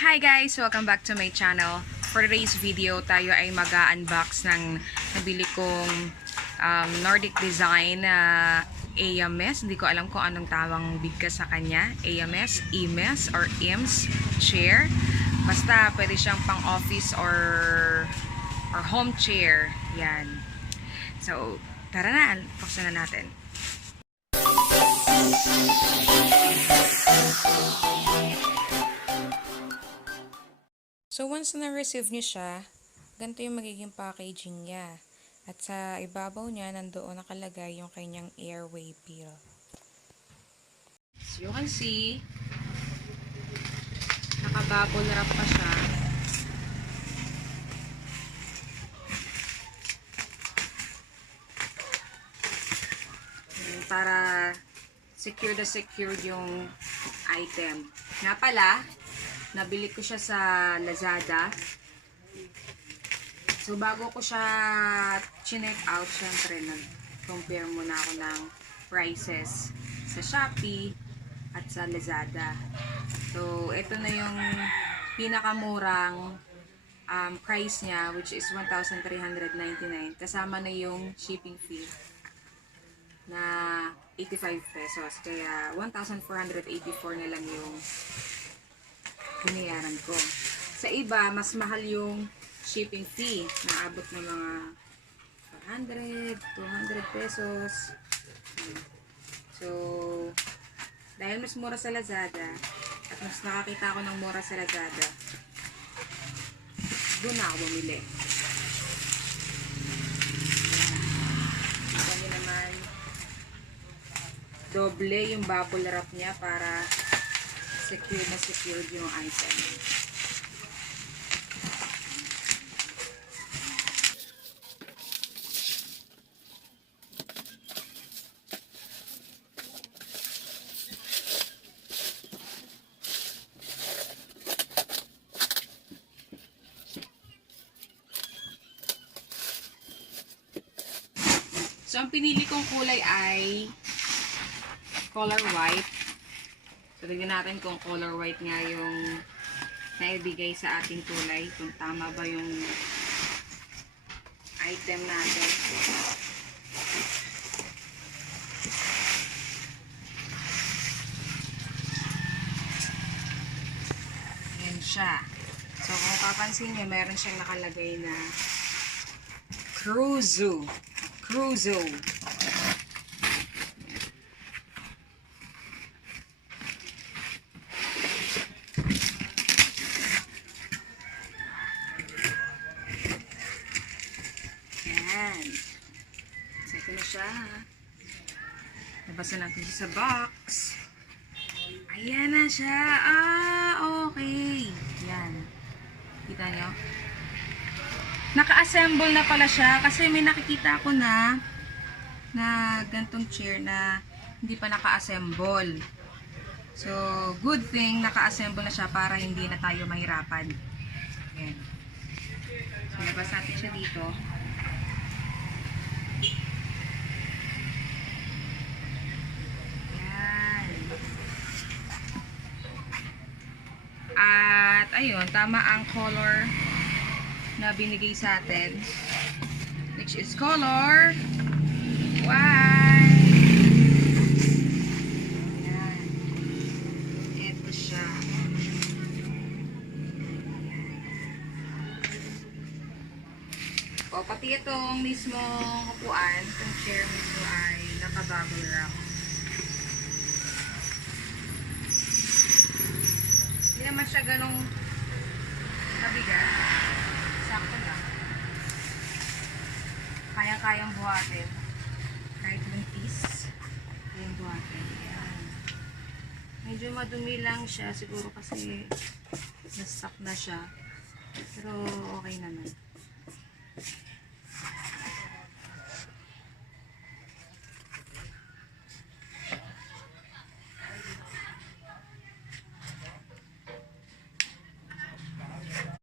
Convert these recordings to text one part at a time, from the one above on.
Hi guys! Welcome back to my channel. For today's video, tayo ay mag-unbox ng nabili kong Nordic design na EAMES. Hindi ko alam kung anong tawang bigkas sa kanya. EAMES, EAMES, or EAMES chair. Basta pwede siyang pang office or home chair. Yan. So, tara na. Buksan na natin. So, once na-receive nyo siya, ganito yung magiging packaging niya. At sa ibabaw niya, nandoon nakalagay yung kanyang airway peel. So, you can see, naka-bubble wrap pa siya. Para secured yung item. Nga pala, nabili ko siya sa Lazada. So, bago ko siya chinek out, syempre, nag-compare muna ako ng prices sa Shopee at sa Lazada. So, ito na yung pinakamurang price niya, which is 1,399. Kasama na yung shipping fee na 85 pesos. Kaya, 1,484 na lang yung binayaran ko. Sa iba, mas mahal yung shipping fee. Naabot na mga 400, 200 pesos. So, dahil mas mura sa Lazada, at mas nakakita ako ng mura sa Lazada, doon na ako bumili. Kaya naman, doble yung bubble wrap niya para secure na secured yung item. So, ang pinili kong kulay ay color white. So, tignan natin kung color white nga yung naibigay sa ating kulay. Kung tama ba yung item natin. Ayan siya. So, kung papansin nyo, meron siyang nakalagay na Cruzo. Ayan. So, ito na siya. Nabasan natin siya sa box. Ayan na siya. Okay. Ayan. Kita nyo? Naka-assemble na pala siya kasi may nakikita ako na gantong chair na hindi pa naka-assemble. So, good thing naka-assemble na siya para hindi na tayo mahirapan. Ayan. So, labas natin siya dito. Ayan. At, ayun, tama ang color na binigay sa atin, which is color white. Ayan. Ito siya. O, pati itong mismong upuan, itong chair mismo ay naka-bubble wrap. Hindi naman siya ganong mabigat. Sakto lang. Kaya-kayang buhatin. Kahit buntis. Kayang buhatin. Ayan. Medyo madumi lang siya. Siguro kasi na-stuck na siya. Pero okay naman.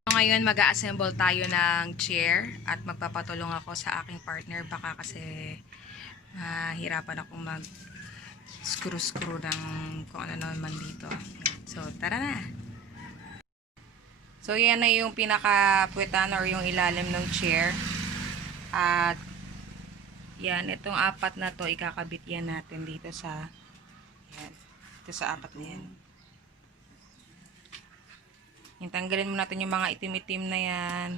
Ngayon mag-a-assemble tayo ng chair at magpapatulong ako sa aking partner baka kasi hirapan akong mag screw ng kung ano naman dito. So, tara na! So, yan na yung pinaka-puwetan or yung ilalim ng chair. At, yan, itong apat na to, ikakabit yan natin dito sa, yan, dito sa apat na yan. Yung tanggalin mo natin yung mga itim-itim na yan.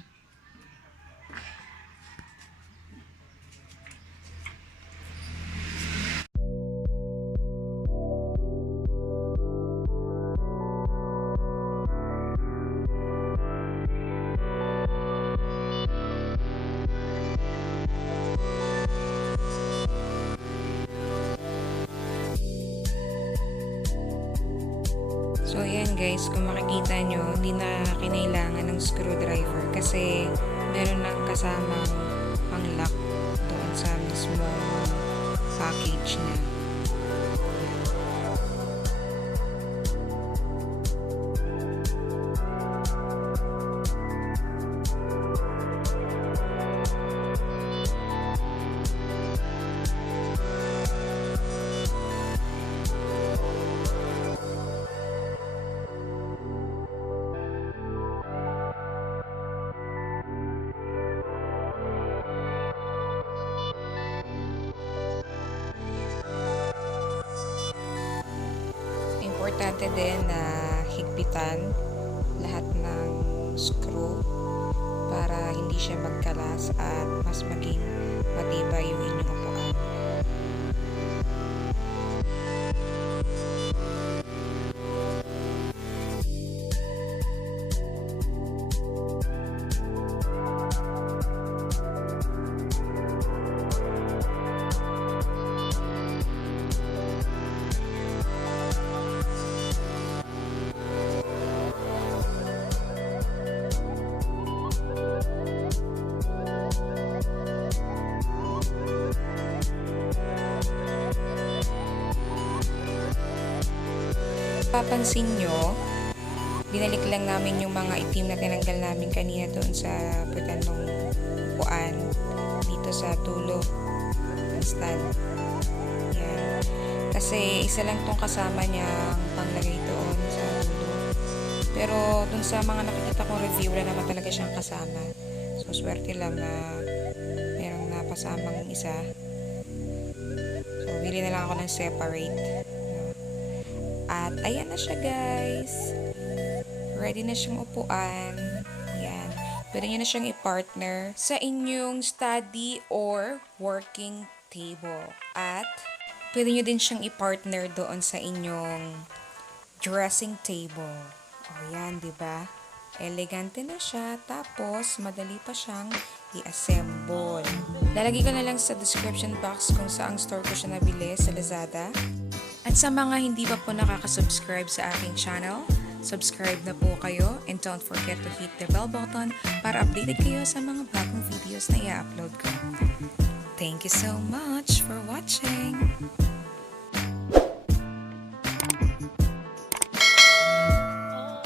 So, ayan guys, kung makikita nyo, hindi na kinailangan ng screwdriver kasi meron ng kasamang pang-lock doon sa mismo package niya. Importante din na higpitan lahat ng screw para hindi siya magkalas at mas maging matibay yung inyong upuan. Papansin nyo, binalik lang namin yung mga itim na tinanggal namin kanina doon sa puwetan ng upuan dito sa tulo ng stand. Yan. Kasi isa lang tong kasama niya panglagay doon sa tulo. Pero doon sa mga nakikita kong review, wala naman talaga siyang kasama. So, swerte lang na merong napasamang isa. So, bili na lang ako ng separate. At ayan na siya guys. Ready na siyang upuan. Ayan. Pwede nyo na siyang i-partner sa inyong study or working table. At pwede nyo din siyang i-partner doon sa inyong dressing table. O yan, diba? Elegante na siya. Tapos, madali pa siyang i-assemble. Lalagay ko na lang sa description box kung saang store ko siya nabili sa Lazada. At sa mga hindi pa po nakaka-subscribe sa aking channel, subscribe na po kayo and don't forget to hit the bell button para updated kayo sa mga bagong videos na i-upload ko. Thank you so much for watching!